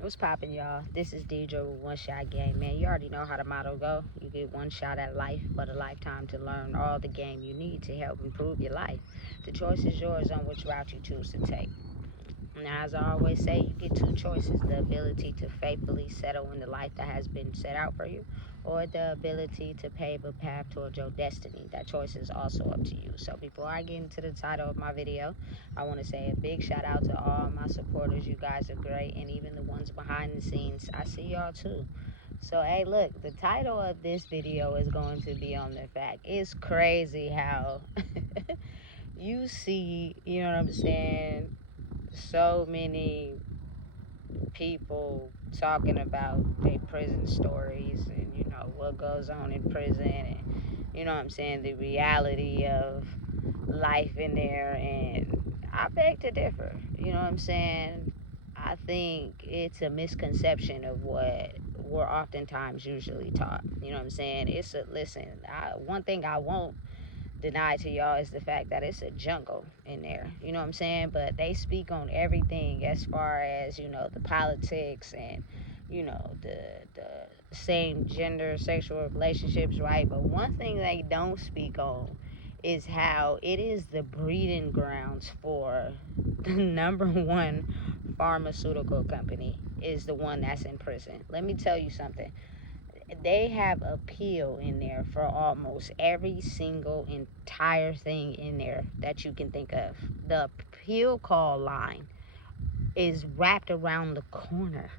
What's poppin', y'all? This is DJ with One Shot Game, man. You already know how the motto go. You get one shot at life, but a lifetime to learn all the game you need to help improve your life. The choice is yours on which route you choose to take. Now, as I always say, you get two choices: the ability to faithfully settle in the life that has been set out for you, or the ability to pave a path towards your destiny. That choice is also up to you. So, before I get into the title of my video, I want to say a big shout out to all my supporters. You guys are great, and even the ones behind the scenes. I see y'all too. So, hey, look, the title of this video is going to be on the fact. It's crazy how you see, you know what I'm saying, so many people talking about their prison stories and what goes on in prison, and what I'm saying, the reality of life in there. And I beg to differ. You know what I'm saying? I think it's a misconception of what we're oftentimes usually taught. You know what I'm saying? One thing I won't deny to y'all is the fact that it's a jungle in there. You know what I'm saying? But they speak on everything as far as, the politics and, the same gender, sexual relationships, right? But one thing they don't speak on is how it is the breeding grounds for the number one pharmaceutical company is the one that's in prison. Let me tell you something. They have a pill in there for almost every single entire thing in there that you can think of. The pill call line is wrapped around the corner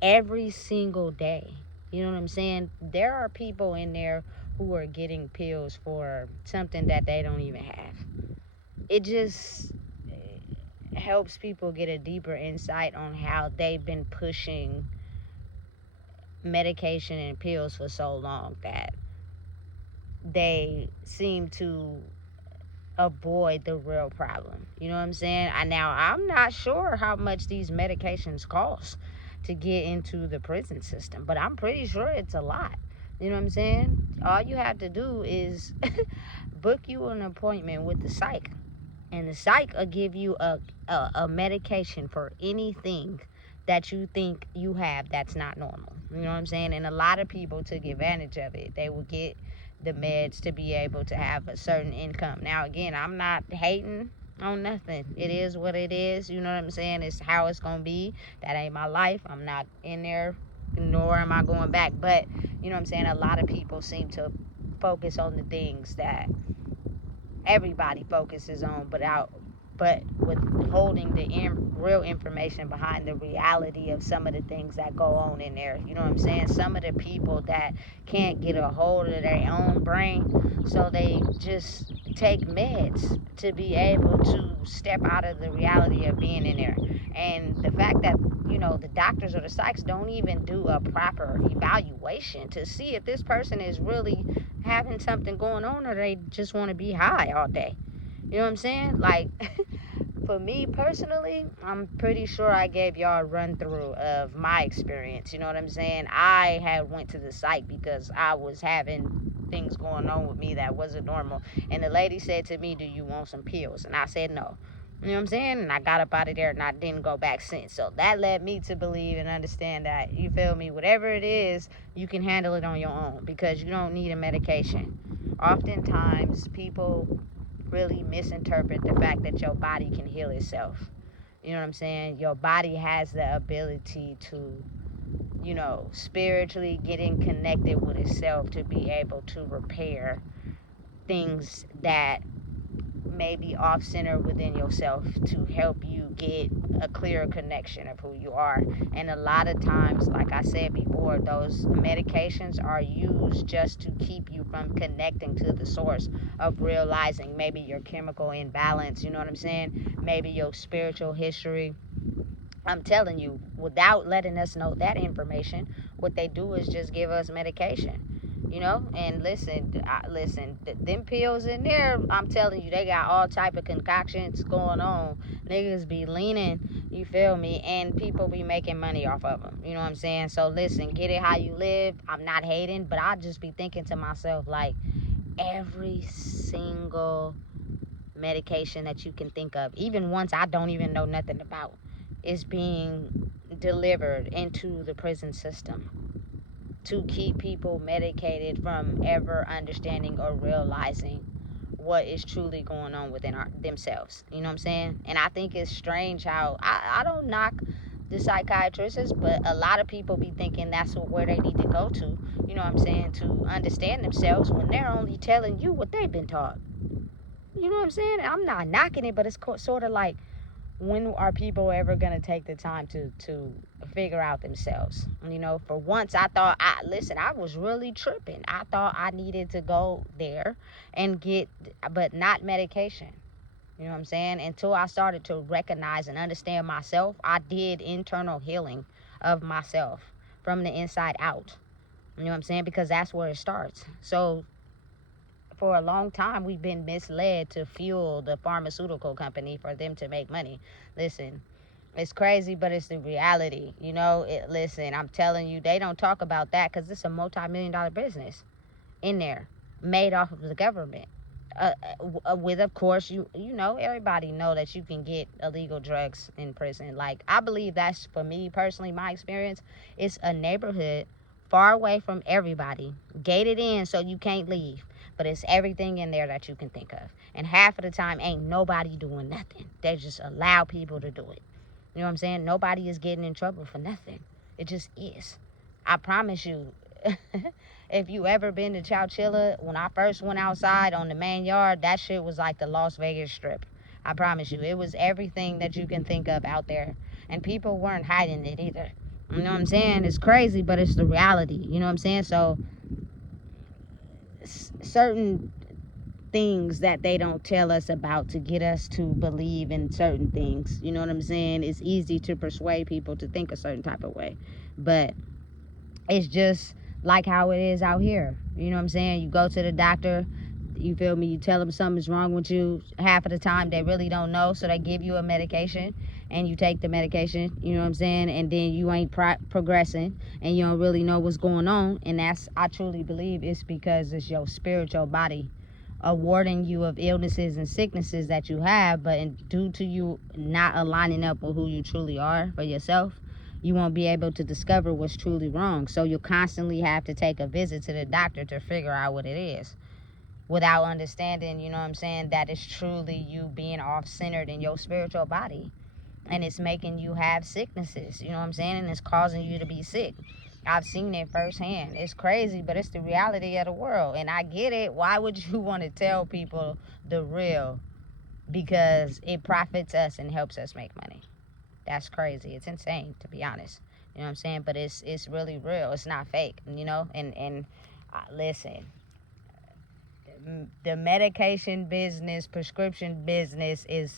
every single day. You know what I'm saying? There are people in there who are getting pills for something that they don't even have. It just helps people get a deeper insight on how they've been pushing medication and pills for so long that they seem to avoid the real problem. You know what I'm saying? Now, I'm not sure how much these medications cost to get into the prison system, but I'm pretty sure it's a lot. You know what I'm saying? All you have to do is book you an appointment with the psych, and the psych will give you a medication for anything that you think you have that's not normal. You know what I'm saying? And a lot of people took advantage of it. They would get the meds to be able to have a certain income. Now, again, I'm not hating on nothing. It is what it is. You know what I'm saying? It's how it's going to be. That ain't my life. I'm not in there, nor am I going back. But, you know what I'm saying? A lot of people seem to focus on the things that everybody focuses on, but withholding the real information behind the reality of some of the things that go on in there. You know what I'm saying? Some of the people that can't get a hold of their own brain, so they just take meds to be able to step out of the reality of being in there. And the fact that, the doctors or the psychs don't even do a proper evaluation to see if this person is really having something going on, or they just want to be high all day. You know what I'm saying? Like, for me personally, I'm pretty sure I gave y'all a run through of my experience. You know what I'm saying? I had went to the psych because I was having things going on with me that wasn't normal. And the lady said to me, "Do you want some pills?" And I said no. You know what I'm saying? And I got up out of there and I didn't go back since. So that led me to believe and understand that, you feel me, whatever it is, you can handle it on your own because you don't need a medication. Oftentimes, people really misinterpret the fact that your body can heal itself. You know what I'm saying? Your body has the ability to, spiritually getting connected with itself to be able to repair things that may be off center within yourself to help you get a clearer connection of who you are. And a lot of times, like I said before, those medications are used just to keep you from connecting to the source of realizing maybe your chemical imbalance. You know what I'm saying? Maybe your spiritual history. I'm telling you, without letting us know that information, what they do is just give us medication. And listen, them pills in there, I'm telling you, they got all type of concoctions going on. Niggas be leaning, you feel me, and people be making money off of them. You know what I'm saying? So listen, get it how you live. I'm not hating, but I just be thinking to myself, like, every single medication that you can think of, even ones I don't even know nothing about, is being delivered into the prison system to keep people medicated from ever understanding or realizing what is truly going on within themselves. You know what I'm saying? And I think it's strange how I don't knock the psychiatrists, but a lot of people be thinking that's where they need to go to, you know what I'm saying, to understand themselves when they're only telling you what they've been taught. You know what I'm saying? I'm not knocking it, but it's sort of like, when are people ever going to take the time to figure out themselves? You know, for once I thought, I was really tripping. I thought I needed to go there and get, but not medication. You know what I'm saying? Until I started to recognize and understand myself, I did internal healing of myself from the inside out. You know what I'm saying? Because that's where it starts. So for a long time, we've been misled to fuel the pharmaceutical company for them to make money. Listen, it's crazy, but it's the reality. You know, listen, I'm telling you, they don't talk about that because it's a multi-million-dollar business in there made off of the government. With, of course, you know, everybody know that you can get illegal drugs in prison. Like, I believe that's, for me personally, my experience, it's a neighborhood far away from everybody, gated in so you can't leave, but it's everything in there that you can think of. And half of the time ain't nobody doing nothing. They just allow people to do it. You know what I'm saying? Nobody is getting in trouble for nothing. It just is. I promise you. If you ever been to Chowchilla, when I first went outside on the main yard, that shit was like the Las Vegas Strip. I promise you. It was everything that you can think of out there. And people weren't hiding it either. You know what I'm saying? It's crazy, but it's the reality. You know what I'm saying? So, certain things that they don't tell us about to get us to believe in certain things. You know what I'm saying? It's easy to persuade people to think a certain type of way. But it's just like how it is out here. You know what I'm saying? You go to the doctor, you feel me, you tell them something's wrong with you. Half of the time they really don't know, so they give you a medication and you take the medication, you know what I'm saying, and then you ain't progressing and you don't really know what's going on. And that's, I truly believe, it's because it's your spiritual body awarding you of illnesses and sicknesses that you have, but due to you not aligning up with who you truly are for yourself, you won't be able to discover what's truly wrong. So you'll constantly have to take a visit to the doctor to figure out what it is, without understanding, you know what I'm saying, that it's truly you being off-centered in your spiritual body. And it's making you have sicknesses, you know what I'm saying, and it's causing you to be sick. I've seen it firsthand. It's crazy, but it's the reality of the world. And I get it. Why would you want to tell people the real? Because it profits us and helps us make money. That's crazy. It's insane, to be honest. You know what I'm saying? But it's really real. It's not fake, you know? And listen, the medication business, prescription business is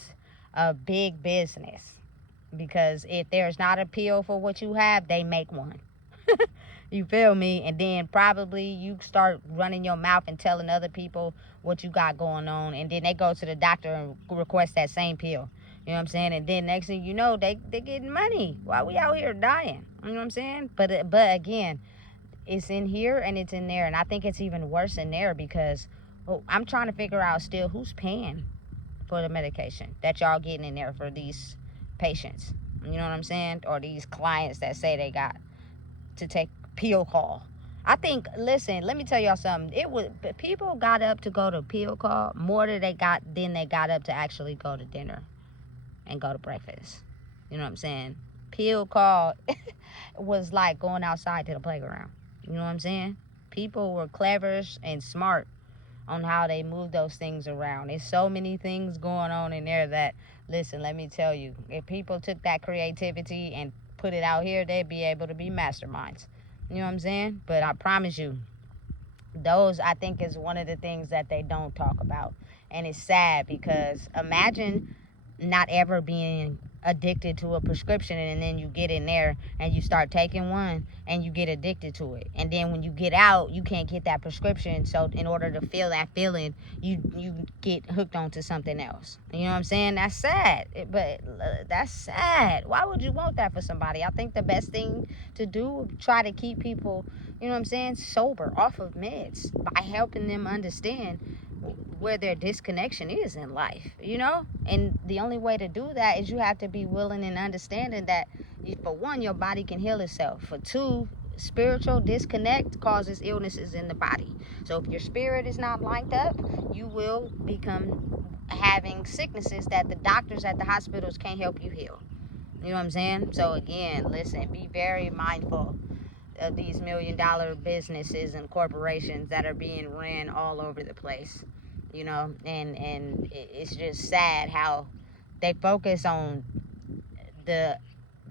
a big business. Because if there's not a pill for what you have, they make one. You feel me? And then probably you start running your mouth and telling other people what you got going on. And then they go to the doctor and request that same pill. You know what I'm saying? And then next thing you know, they getting money while we out here dying. You know what I'm saying? But again, it's in here and it's in there. And I think it's even worse in there because I'm trying to figure out still who's paying for the medication that y'all getting in there for these patients. You know what I'm saying? Or these clients that say they got to take pill call. I think, listen, let me tell y'all something. People got up to go to pill call more than they got up to actually go to dinner and go to breakfast. You know what I'm saying? Pill call was like going outside to the playground. You know what I'm saying? People were clever and smart on how they move those things around. There's so many things going on in there that, listen, let me tell you, if people took that creativity and put it out here, they'd be able to be masterminds. You know what I'm saying? But I promise you, those, I think, is one of the things that they don't talk about. And it's sad because imagine not ever being addicted to a prescription and then you get in there and you start taking one and you get addicted to it, and then when you get out you can't get that prescription, so in order to feel that feeling you get hooked onto something else. You know what I'm saying? That's sad, but that's sad. Why would you want that for somebody? I think the best thing to do would try to keep people, you know what I'm saying, sober, off of meds, by helping them understand where their disconnection is in life, you know? And the only way to do that is you have to be willing and understanding that, for one, your body can heal itself. For two, spiritual disconnect causes illnesses in the body. So if your spirit is not lined up, you will become having sicknesses that the doctors at the hospitals can't help you heal. You know what I'm saying? So again, listen, be very mindful of these $1 million businesses and corporations that are being ran all over the place, you know, and it's just sad how they focus on the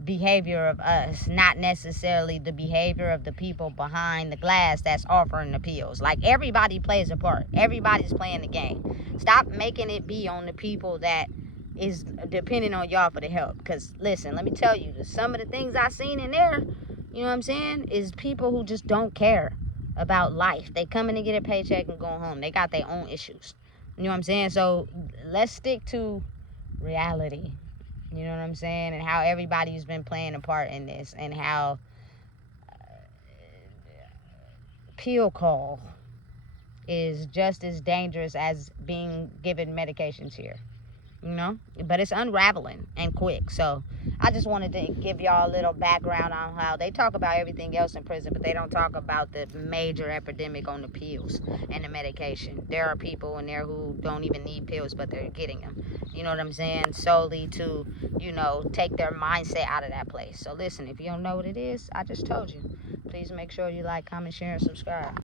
behavior of us, not necessarily the behavior of the people behind the glass that's offering the pills. Like, everybody plays a part, everybody's playing the game. Stop making it be on the people that is depending on y'all for the help. Because listen, let me tell you, some of the things I seen in there, you know what I'm saying, is people who just don't care about life. They come in to get a paycheck and go home. They got their own issues. You know what I'm saying? So let's stick to reality. You know what I'm saying? And how everybody's been playing a part in this, and how pill call is just as dangerous as being given medications here. You know, but it's unraveling and quick. So I just wanted to give y'all a little background on how they talk about everything else in prison, but they don't talk about the major epidemic on the pills and the medication. There are people in there who don't even need pills, but they're getting them, you know what I'm saying, solely to, you know, take their mindset out of that place. So listen, if you don't know what it is, I just told you. Please make sure you like, comment, share, and subscribe.